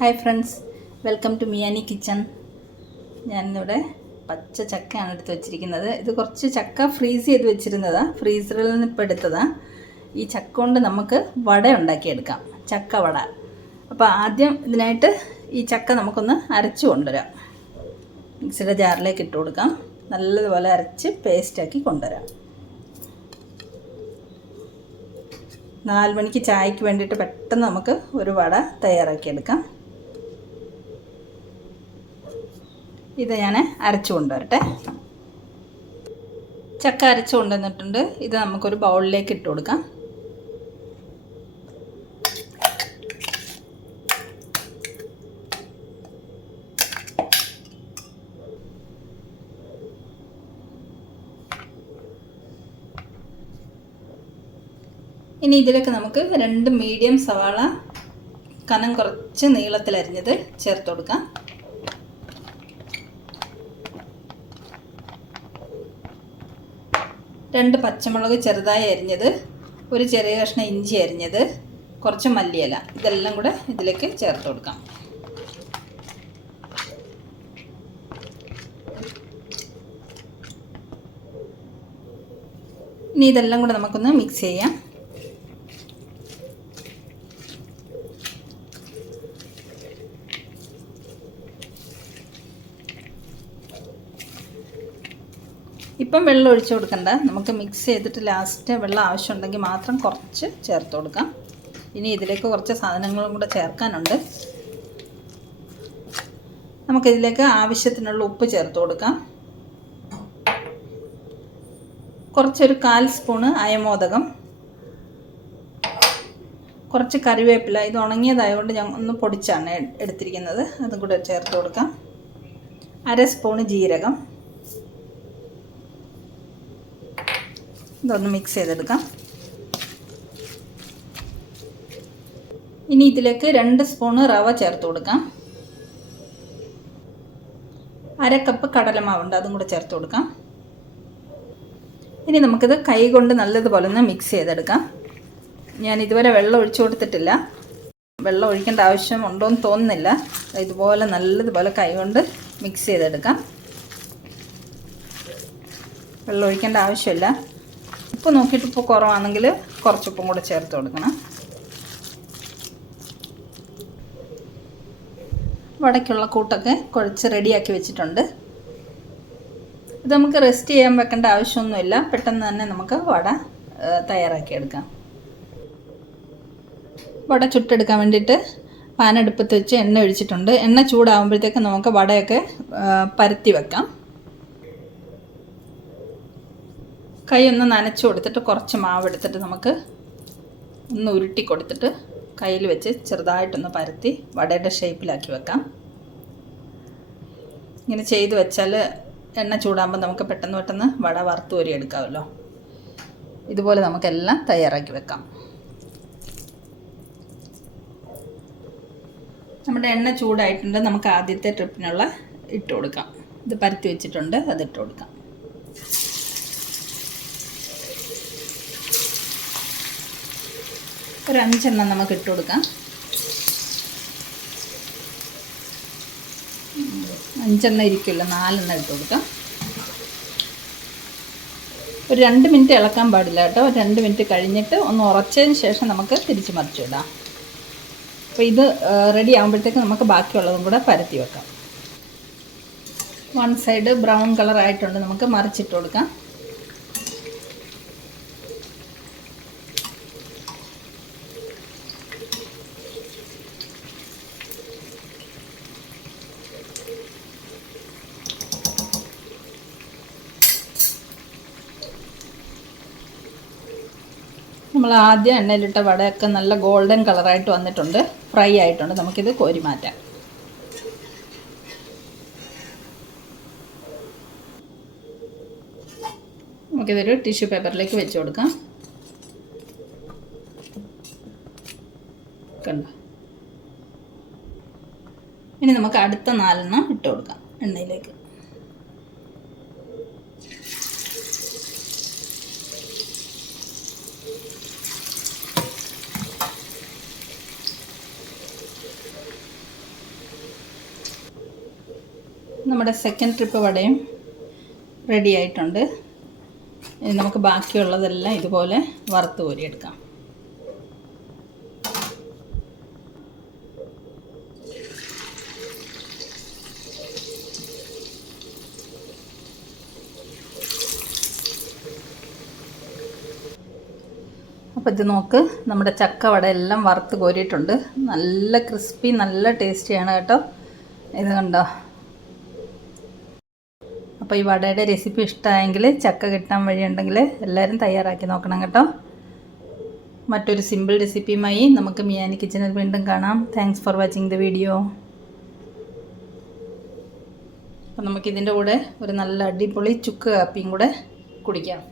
Hi friends, welcome to Miyani kitchen. ഞാനിവിടെ പച്ച ചക്കയാണ് എടുത്ത് വെച്ചിരിക്കുന്നത്. ഇത് കുറച്ച് ചക്ക ഫ്രീസ് ചെയ്ത് വെച്ചിരുന്നതാണ്, ഫ്രീസറിൽ നിന്ന് ഇപ്പോൾ എടുത്തതാണ്. ഈ ചക്ക കൊണ്ട് നമുക്ക് വട ഉണ്ടാക്കിയെടുക്കാം, ചക്ക വട. അപ്പോൾ ആദ്യം ഇതിനായിട്ട് ഈ ചക്ക നമുക്കൊന്ന് അരച്ച് കൊണ്ടുവരാം. മിക്സിയുടെ ജാറിലേക്ക് ഇട്ട് കൊടുക്കാം. നല്ലതുപോലെ അരച്ച് പേസ്റ്റാക്കി കൊണ്ടുവരാം. 4 മണിക്ക് ചായക്ക് വേണ്ടിയിട്ട് പെട്ടെന്ന് നമുക്ക് ഒരു വട തയ്യാറാക്കിയെടുക്കാം. ഇത് ഞാൻ അരച്ചു കൊണ്ടുവരട്ടെ. ചക്ക അരച്ചു കൊണ്ടുവന്നിട്ടുണ്ട്. ഇത് നമുക്കൊരു ബൗളിലേക്ക് ഇട്ട് കൊടുക്കാം. ഇനി ഇതിലേക്ക് നമുക്ക് 2 മീഡിയം സവാള കനം കുറച്ച് നീളത്തിലരിഞ്ഞത് ചേർത്ത് കൊടുക്കാം. 2 പച്ചമുളക് ചെറുതായി അരിഞ്ഞത്, ഒരു ചെറിയ കഷ്ണം ഇഞ്ചി അരിഞ്ഞത്, കുറച്ച് മല്ലിയില, ഇതെല്ലാം കൂടെ ഇതിലേക്ക് ചേർത്ത് കൊടുക്കാം. ഇനി ഇതെല്ലാം കൂടെ നമുക്കൊന്ന് മിക്സ് ചെയ്യാം. ഇപ്പം വെള്ളം ഒഴിച്ചു കൊടുക്കണ്ട, നമുക്ക് മിക്സ് ചെയ്തിട്ട് ലാസ്റ്റ് വെള്ളം ആവശ്യമുണ്ടെങ്കിൽ മാത്രം കുറച്ച് ചേർത്ത് കൊടുക്കാം. ഇനി ഇതിലേക്ക് കുറച്ച് സാധനങ്ങളും കൂടെ ചേർക്കാനുണ്ട്. നമുക്കിതിലേക്ക് ആവശ്യത്തിനുള്ള ഉപ്പ് ചേർത്ത് കൊടുക്കാം. കുറച്ചൊരു 1/4 സ്പൂണ് അയമോദകം, കുറച്ച് കറിവേപ്പില, ഇത് ഉണങ്ങിയതായതുകൊണ്ട് ഞാൻ ഒന്ന് പൊടിച്ചാണ് എടുത്തിരിക്കുന്നത്, അതും കൂടെ ചേർത്ത് കൊടുക്കാം. 1/2 സ്പൂണ് ജീരകം, ഇതൊന്ന് മിക്സ് ചെയ്തെടുക്കാം. ഇനി ഇതിലേക്ക് 2 സ്പൂണ് റവ ചേർത്ത് കൊടുക്കാം. 1/2 കപ്പ് കടലമാവുണ്ട്, അതും കൂടെ ചേർത്ത് കൊടുക്കാം. ഇനി നമുക്കിത് കൈ കൊണ്ട് നല്ലതുപോലെ ഒന്ന് മിക്സ് ചെയ്തെടുക്കാം. ഞാൻ ഇതുവരെ വെള്ളം ഒഴിച്ചു കൊടുത്തിട്ടില്ല, വെള്ളം ഒഴിക്കേണ്ട ആവശ്യം ഉണ്ടോയെന്ന് തോന്നുന്നില്ല. ഇതുപോലെ നല്ലതുപോലെ കൈ കൊണ്ട് മിക്സ് ചെയ്തെടുക്കാം. വെള്ളം ഒഴിക്കേണ്ട ആവശ്യമില്ല. ഉപ്പ് നോക്കിയിട്ട് ഉപ്പ് കുറവാണെങ്കിൽ കുറച്ചുപ്പും കൂടെ ചേർത്ത് കൊടുക്കണം. വടയ്ക്കുള്ള കൂട്ടൊക്കെ കുഴച്ച് റെഡിയാക്കി വെച്ചിട്ടുണ്ട്. ഇത് നമുക്ക് റെസ്റ്റ് ചെയ്യാൻ വെക്കേണ്ട ആവശ്യമൊന്നുമില്ല, പെട്ടെന്ന് തന്നെ നമുക്ക് വട തയ്യാറാക്കിയെടുക്കാം. വട ചുട്ടെടുക്കാൻ വേണ്ടിയിട്ട് പാൻ അടുപ്പത്ത് വെച്ച് എണ്ണ ഒഴിച്ചിട്ടുണ്ട്. എണ്ണ ചൂടാകുമ്പോഴത്തേക്ക് നമുക്ക് വടയൊക്കെ പരത്തി വെക്കാം. കൈ ഒന്ന് നനച്ച് കൊടുത്തിട്ട് കുറച്ച് മാവ് എടുത്തിട്ട് നമുക്ക് ഒന്ന് ഉരുട്ടി കൊടുത്തിട്ട് കയ്യിൽ വെച്ച് ചെറുതായിട്ടൊന്ന് പരത്തി വടയുടെ ഷേപ്പിലാക്കി വെക്കാം. ഇങ്ങനെ ചെയ്ത് വെച്ചാൽ എണ്ണ ചൂടാകുമ്പോൾ നമുക്ക് പെട്ടെന്ന് വട വറുത്ത് കോരി എടുക്കാമല്ലോ. ഇതുപോലെ നമുക്കെല്ലാം തയ്യാറാക്കി വെക്കാം. നമ്മുടെ എണ്ണ ചൂടായിട്ടുണ്ട്. നമുക്ക് ആദ്യത്തെ ട്രിപ്പിനുള്ള ഇട്ട് കൊടുക്കാം. ഇത് പരത്തി വെച്ചിട്ടുണ്ട്, അതിട്ട് കൊടുക്കാം. ഒരു 5 എണ്ണം നമുക്ക് ഇട്ട് കൊടുക്കാം. 5 എണ്ണം ഇരിക്കില്ല, 4 എണ്ണം ഇട്ട് കൊടുക്കാം. ഒരു 2 മിനിറ്റ് ഇളക്കാൻ പാടില്ല കേട്ടോ. 2 മിനിറ്റ് കഴിഞ്ഞിട്ട് ഒന്ന് ഉറച്ചതിന് ശേഷം നമുക്ക് തിരിച്ച് മറിച്ചിടാം. അപ്പോൾ ഇത് റെഡി ആകുമ്പോഴത്തേക്ക് നമുക്ക് ബാക്കിയുള്ളതും കൂടെ പരത്തി വെക്കാം. 1 സൈഡ് ബ്രൗൺ കളർ ആയിട്ടുണ്ട്, നമുക്ക് മറിച്ചിട്ട് കൊടുക്കാം. നമ്മൾ ആദ്യം എണ്ണയിലിട്ട വടയൊക്കെ നല്ല ഗോൾഡൻ കളറായിട്ട് വന്നിട്ടുണ്ട്, ഫ്രൈ ആയിട്ടുണ്ട്. നമുക്കിത് കോരി മാറ്റാം. നമുക്കിതൊരു ടിഷ്യൂ പേപ്പറിലേക്ക് വെച്ച് കൊടുക്കാം. കണ്ടോ? ഇനി നമുക്ക് അടുത്ത 4 എണ്ണം ഇട്ട് കൊടുക്കാം എണ്ണയിലേക്ക്. നമ്മുടെ സെക്കൻഡ് ട്രിപ്പ് വടയും റെഡി ആയിട്ടുണ്ട്. ഇനി നമുക്ക് ബാക്കിയുള്ളതെല്ലാം ഇതുപോലെ വറുത്ത് കോരിയെടുക്കാം. അപ്പോൾ ഇത് നോക്ക്, നമ്മുടെ ചക്ക വട എല്ലാം വറുത്ത് കോരിയിട്ടുണ്ട്. നല്ല ക്രിസ്പി, നല്ല ടേസ്റ്റിയാണ് കേട്ടോ. ഇത് കണ്ടോ. അപ്പോൾ ഈ വടയുടെ റെസിപ്പി ഇഷ്ടമായെങ്കിൽ, ചക്ക കിട്ടാൻ വഴിയുണ്ടെങ്കിൽ എല്ലാവരും തയ്യാറാക്കി നോക്കണം കേട്ടോ. മറ്റൊരു സിമ്പിൾ റെസിപ്പിയുമായി നമുക്ക് മിയാനി കിച്ചണിൽ വീണ്ടും കാണാം. Thanks for watching the video. അപ്പോൾ നമുക്കിതിൻ്റെ കൂടെ ഒരു നല്ല അടിപൊളി ചുക്ക് കാപ്പിയും കൂടെ കുടിക്കാം.